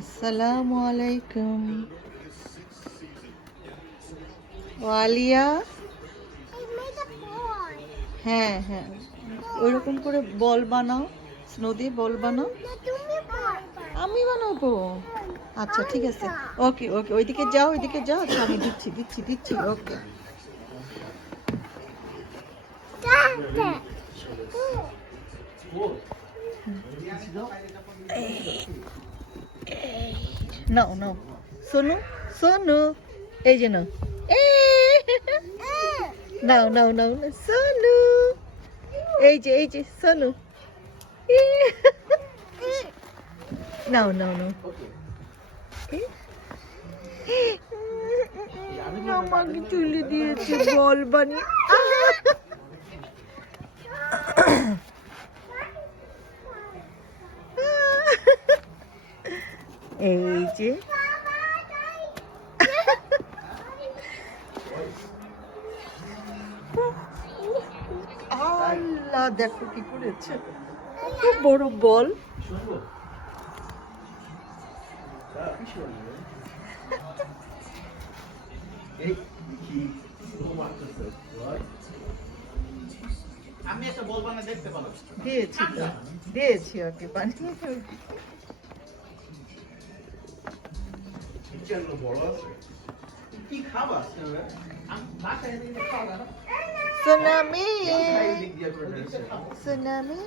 আসসালামু আলাইকুম। ওয়ালিয়া। হ্যাঁ হ্যাঁ, ওইরকম করে বল বানাও, স্নো দিয়ে বল বানাও। আমি বানাবো? আচ্ছা ঠিক আছে, ওকে ওকে, ওইদিকে যাও, ওইদিকে যাও। আচ্ছা আমি দিচ্ছি দিচ্ছি দিচ্ছি, ওকে। নাও নাও, সোনু সোনু, এই যে নাও। নাও নাও নাও নাও, সোনু, এই যে সোনু। নাও নাও নাও। আমাকে তুলে দিয়েছে বল বানিয়ে। এই যে আল্লাহ, দেখো কি করেছে, কত বড় বল। আমি একটা বল বানিয়ে দেখতে পারলাম। দিয়েছি তো, দিয়েছি ওকে বানিয়ে। কি খাবার? Tsunami tsunami.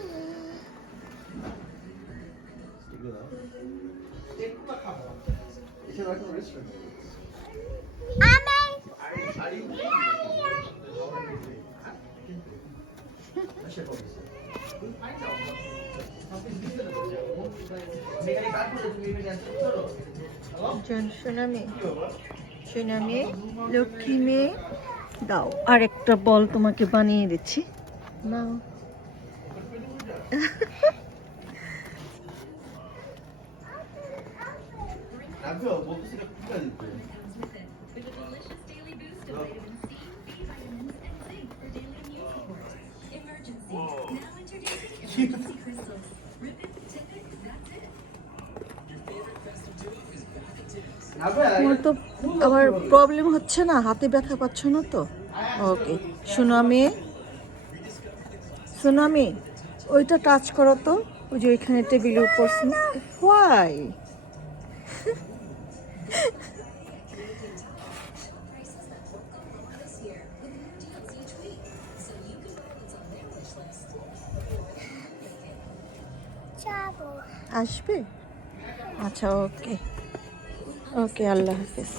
Tsunami tsunami, Lakshmi মেয়ে, দাও আর একটা বল তোমাকে বানিয়ে দিচ্ছি, নাও। তোমার তো আবার প্রবলেম হচ্ছে না, হাতে ব্যথা পাচ্ছ না তো? ওকে, সুনামি সুনামি, ওইটা টাচ করো তো, ওই যে ওইখানে টেবিলের উপর। হোয়াই? আসবে? আচ্ছা ওকে ওকে, আল্লাহ হাফেজ।